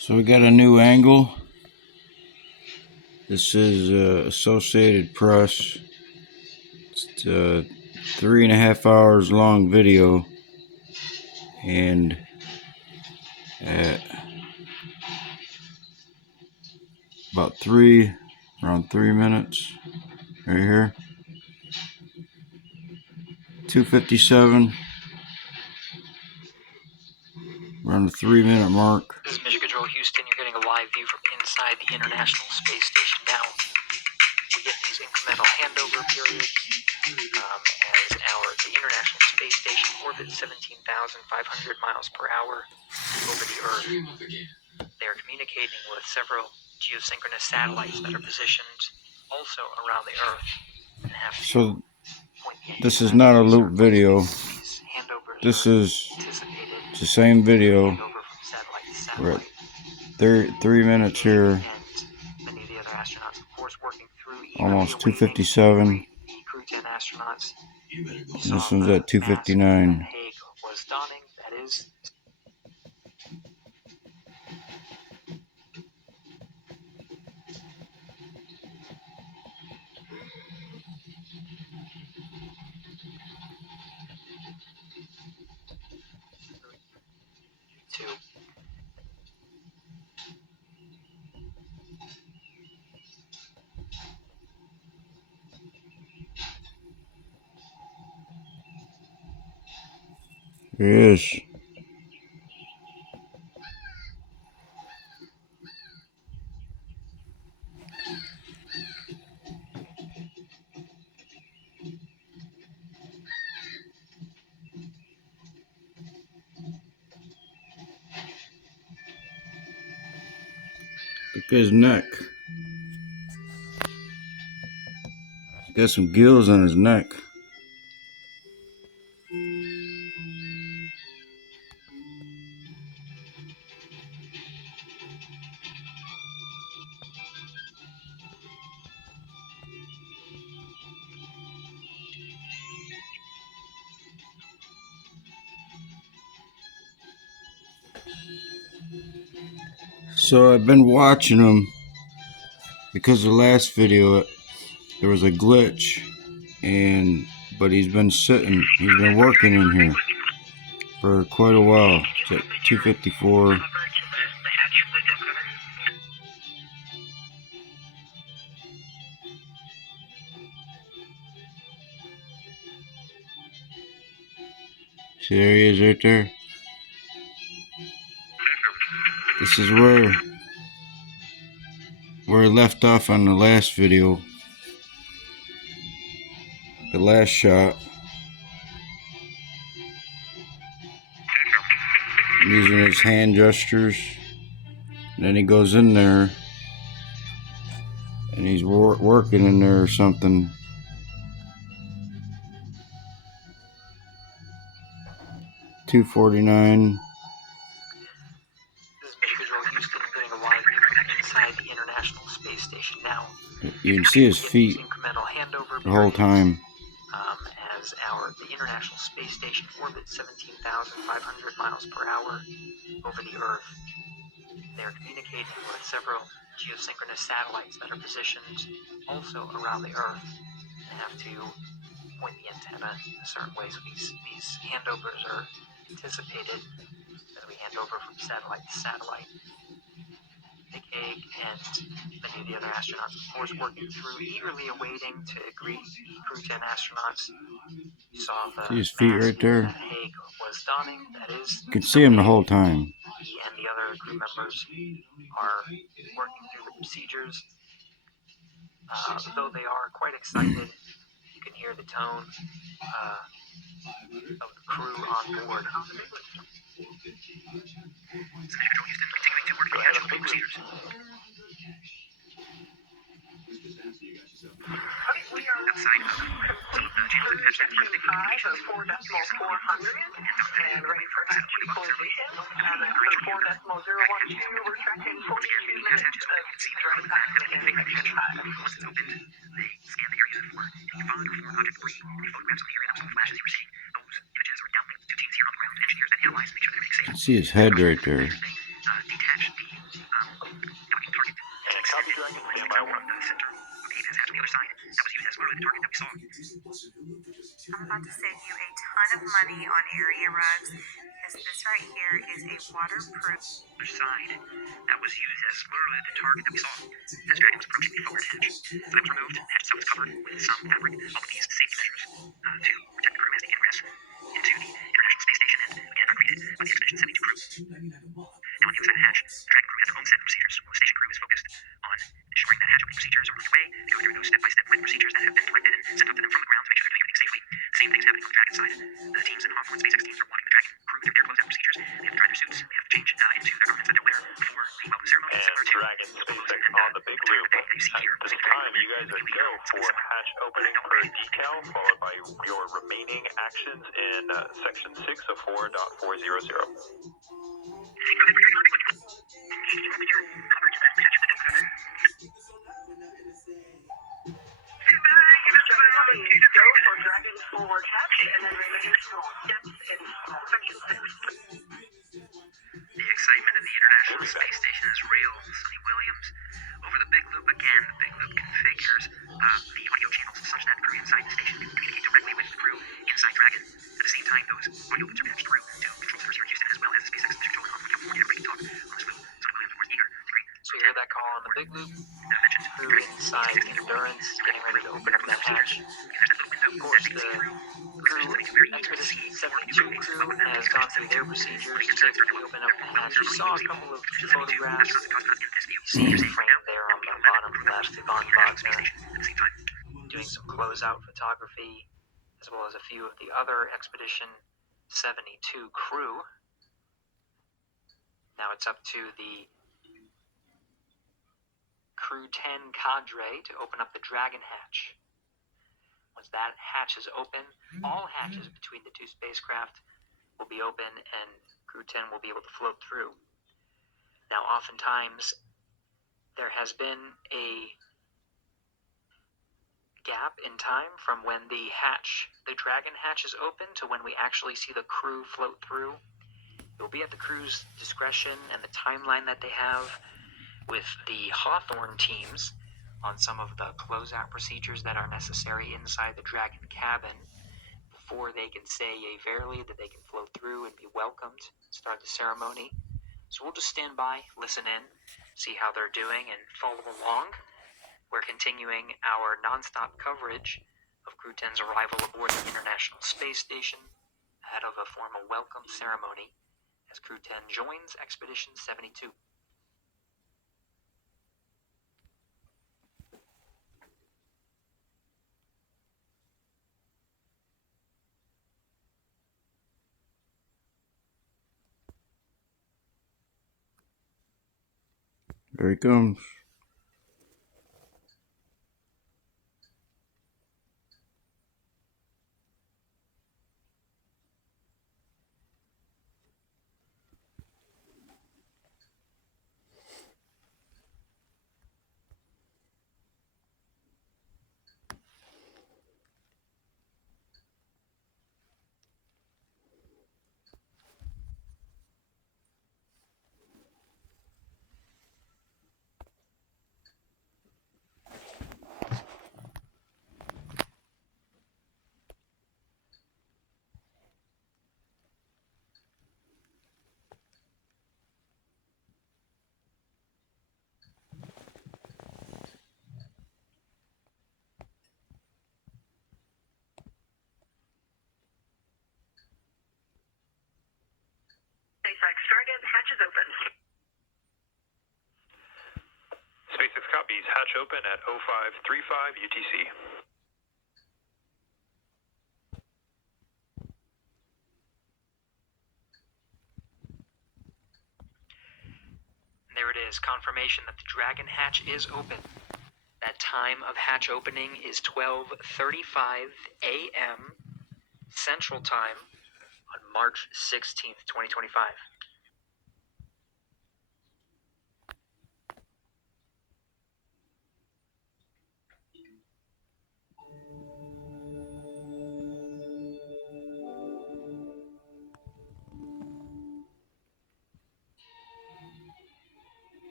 So we got a new angle. This is Associated Press. It's a 3.5 hours long video, and at around 3 minutes, right here, 2:57, around the 3-minute mark. This is Mission Control Houston. You're getting a live view from inside the International Space Station now. We get these incremental handover periods as the International Space Station orbits 17,500 miles per hour over the Earth. They are communicating with several geosynchronous satellites that are positioned also around the Earth and have to So this is not a loop video. This is the same video. We're at 3 minutes here, almost 2:57. This one's at 2:59. There it is. Look at his neck. He's got some gills on his neck. So I've been watching him because the last video there was a glitch, but he's been working in here for quite a while. It's at 2:54. See, there he is right there. This is where I left off on the last video. The last shot. Using his hand gestures. And then he goes in there. And he's working in there or something. $2.49. This is Mission Control Houston. I'm doing a live view from inside the International Space Station now. You can see his feet the whole time. As the International Space Station orbits 17,500 miles per hour over the Earth. They are communicating with several geosynchronous satellites that are positioned also around the Earth and have to point the antenna in a certain way. So these handovers are anticipated as we hand over from satellite to satellite. Nick Hague and many of the other astronauts, of course, working through, eagerly awaiting to greet the Crew 10 astronauts. You saw the see his feet right there. that Hague was donning. That is, you can see him the whole time. He and the other crew members are working through the procedures. Though they are quite excited, you can hear the tone of the crew on board. Outside of some of the channels that patch that part of the communications. 4.400 and ready for taxi equalization. And then for 4.012, we're tracking 42 minutes of drive time in section 5. Once it's opened, they scan the area for any found or foreign object debris, any photographs of the area, and some flashes you were seeing. Those images are downlinked to teams here on the ground, engineers that analyze and make sure that everything's safe. You can see his head right there. They detach the Copy Dragon, stand by 1. The center of the hatch on the other side. That was used as literally the target that we saw. I'm about to save you a ton of money on area rugs because this right here is a waterproof. Other side that was used as literally the target that we saw as Dragon was approaching the forward hatch. So that was removed. The hatch itself was covered with some fabric. All of these safety measures to protect the crew as they ingress into the International Space Station and again are created by the Expedition 72 crew. Now on the other side of the hatch, the Dragon crew has their own set of procedures. While the station crew is focused on ensuring that hatch opening procedures are underway, they go through those step-by-step plan procedures that have been directed and sent up to them from the ground to make sure they're doing everything safely. The same thing's happening on the Dragon side. The teams in Hawthorne SpaceX teams are walking the Dragon crew through their closeout procedures. They have to dry their suits. They have to change into their garments that they'll wear before the welcome ceremony. And Similar to Dragon SpaceX on the big loop. At this time, you guys are go for hatch opening per decal, followed by your remaining actions in section 6 of 4.400. Go for Dragon forward hatch and then remaining small steps in section 6. The excitement of the International Space Station is real. Sonny Williams over the big loop again. The big loop configures the audio channels such that the crew inside the station can communicate directly with the crew inside Dragon. At the same time, those audio loops are patched through to control centers here in Houston as well as the SpaceX mission control in Hawthorne, California. Everybody can talk on this loop. Sonny Williams, of course, eager to greet. So you hear that call on the big loop, crew inside Endurance, getting ready to open up that hatch. Of course, the crew, Expedition 72 crew has gone through their procedures to safely open up the hatch. You saw a couple of photographs. You see framed there on the bottom left, Yvonne Wagner doing some closeout photography, as well as a few of the other Expedition 72 crew. Now it's up to the Crew 10 cadre to open up the Dragon hatch. Once that hatch is open, all hatches between the two spacecraft will be open and Crew 10 will be able to float through. Now, oftentimes, there has been a gap in time from when the Dragon hatch is open to when we actually see the crew float through. It will be at the crew's discretion and the timeline that they have with the Hawthorne teams on some of the closeout procedures that are necessary inside the Dragon cabin before they can say yea verily that they can float through and be welcomed, start the ceremony. So we'll just stand by, listen in, see how they're doing, and follow along. We're continuing our nonstop coverage of Crew 10's arrival aboard the International Space Station ahead of a formal welcome ceremony as Crew 10 joins Expedition 72. There he comes. SpaceX Dragon hatch is open. SpaceX copies. Hatch open at 0535 UTC. There it is, confirmation that the Dragon hatch is open. That time of hatch opening is 12:35 a.m. Central Time on March 16th, 2025.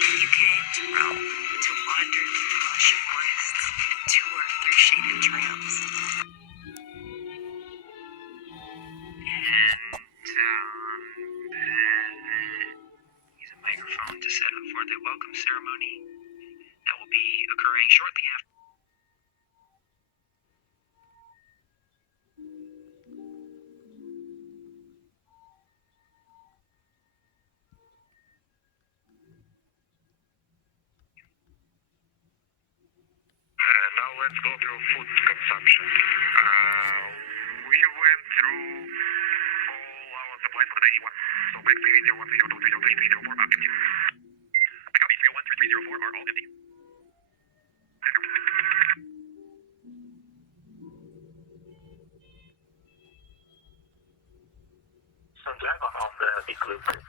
You came to Rome to wander through lush forests, tour through shaded trails. Use a microphone to set up for the welcome ceremony that will be occurring shortly after. Now let's go through food consumption. We went through all our supplies for the day one. So back 301, 302, 303, 304 are empty. I copy 301 through 304 are all empty. Some dragon of the big loop. 301,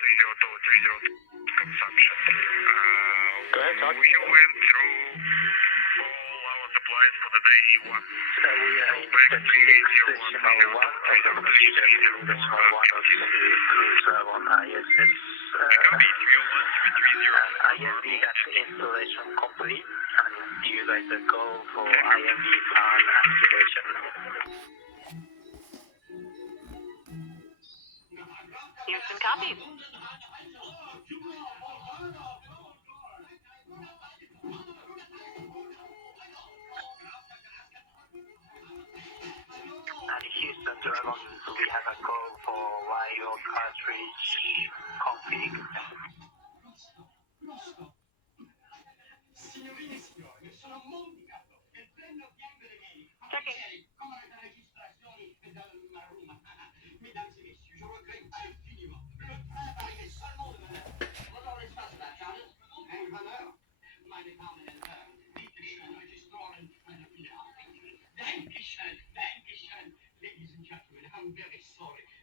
302, 303 consumption. Go ahead, Todd. We went through all our supplies for the day one. We are in Back 301, decimal 1 of the procedure decimal 1 of the cruise on ISS. Copy 301 through 304. IMV has installation complete, and you guys are go for IMV plan activation. Houston, copy. And Houston Dragon, we have a call for radio cartridge config. Checking. Dankeschön. Ladies and gentlemen, I'm very sorry.